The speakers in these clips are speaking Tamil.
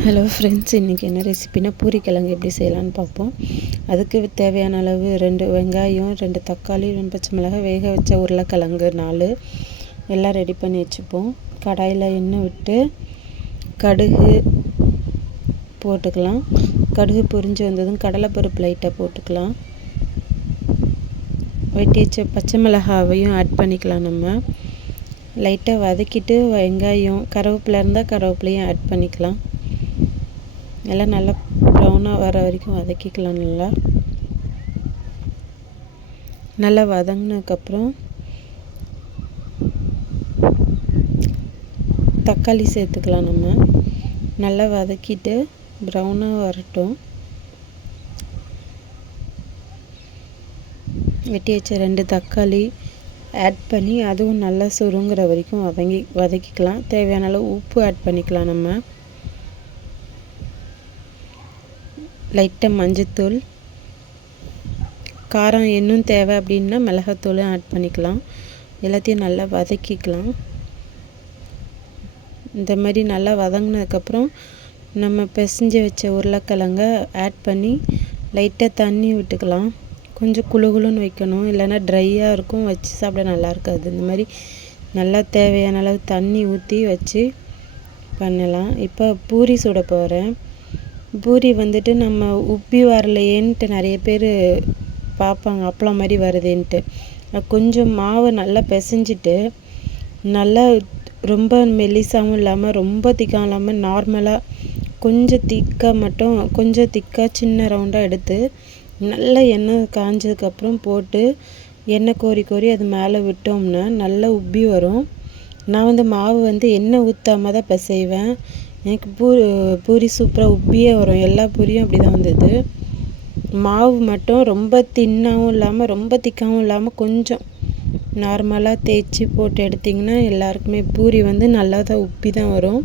ஹலோ ஃப்ரெண்ட்ஸ், இன்றைக்கி என்ன ரெசிபினா பூரி கிழங்கு எப்படி செய்யலான்னு பார்ப்போம். அதுக்கு தேவையான அளவு 2 வெங்காயம், 2 தக்காளி, 2 பச்சை மிளகாய், வேக வச்ச உருளைக்கிழங்கு 4 எல்லாம் ரெடி பண்ணி வச்சுப்போம். கடாயில் எண்ணெய் விட்டு கடுகு போட்டுக்கலாம். கடுகு பொரிஞ்சு வந்ததும் கடலைப்பருப்பு லைட்டாக போட்டுக்கலாம். வெட்டி வச்ச பச்சை மிளகாவையும் ஆட் பண்ணிக்கலாம். நம்ம லைட்டாக வதக்கிட்டு வெங்காயம், கருவேப்பிலை இருந்தால் கருவேப்பிலையும் ஆட் பண்ணிக்கலாம். எல்லாம் நல்லா ப்ரௌனாக வர வரைக்கும் வதக்கிக்கலாம். நல்லா வதங்கினதுக்கப்புறம் தக்காளி சேர்த்துக்கலாம். நம்ம நல்லா வதக்கிட்டு ப்ரௌனாக வரட்டும். வெட்டி வச்ச 2 தக்காளி ஆட் பண்ணி அதுவும் நல்லா சுருங்குற வரைக்கும் வதக்கிக்கலாம். தேவையான அளவு உப்பு ஆட் பண்ணிக்கலாம். நம்ம லைட்டாக மஞ்சத்தூள், காரம் இன்னும் தேவை அப்படின்னா மிளகாத்தூளும் ஆட் பண்ணிக்கலாம். எல்லாத்தையும் நல்லா வதக்கிக்கலாம். இந்த மாதிரி நல்லா வதங்கினதுக்கப்புறம் நம்ம பிசைஞ்சு வச்ச உருளைக்கிழங்க ஆட் பண்ணி லைட்டாக தண்ணி விட்டுக்கலாம். கொஞ்சம் குளுகுளுன்னு வைக்கணும், இல்லைன்னா ட்ரையாக இருக்கும், வச்சு சாப்பிட நல்லா இருக்காது. இந்த மாதிரி நல்லா தேவையான அளவு தண்ணி ஊற்றி வச்சு பண்ணலாம். இப்போ பூரி சுட போகிறேன். பூரி வந்துட்டு நம்ம உப்பி வரலையேன்ட்டு நிறைய பேர் பார்ப்பாங்க, அப்பளம் மாதிரி வருதுன்ட்டு. கொஞ்சம் மாவை நல்லா பிசைஞ்சிட்டு நல்லா ரொம்ப மெல்லிசாகவும் இல்லாமல் ரொம்ப திக்காகவும் இல்லாமல் நார்மலாக கொஞ்சம் திக்காக சின்ன ரவுண்டாக எடுத்து நல்லா எண்ணெய் காஞ்சதுக்கப்புறம் போட்டு எண்ணெய் கோரி அது மேலே விட்டோம்னா நல்லா உப்பி வரும். நான் மாவு எண்ணெய் ஊற்றாமல் தான் பிசைவேன். எனக்கு பூரி சூப்பராக உப்பியே வரும். எல்லா பூரியும் அப்படி தான் வந்தது. மாவு மட்டும் ரொம்ப தின்னாகவும் இல்லாமல் ரொம்ப திக்காகவும் இல்லாமல் கொஞ்சம் நார்மலாக தேய்ச்சி போட்டு எடுத்திங்கன்னா எல்லாருக்குமே பூரி நல்லா தான் உப்பி தான் வரும்.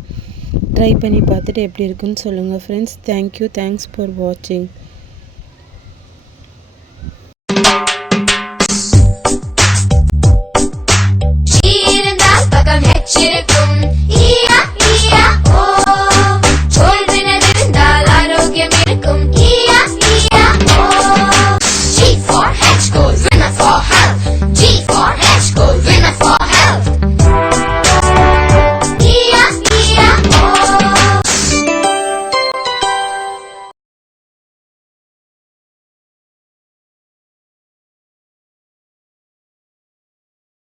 ட்ரை பண்ணி பார்த்துட்டு எப்படி இருக்குன்னு சொல்லுங்கள் ஃப்ரெண்ட்ஸ். தேங்க்ஸ் ஃபார் வாட்சிங். இருந்தால் பக்கம்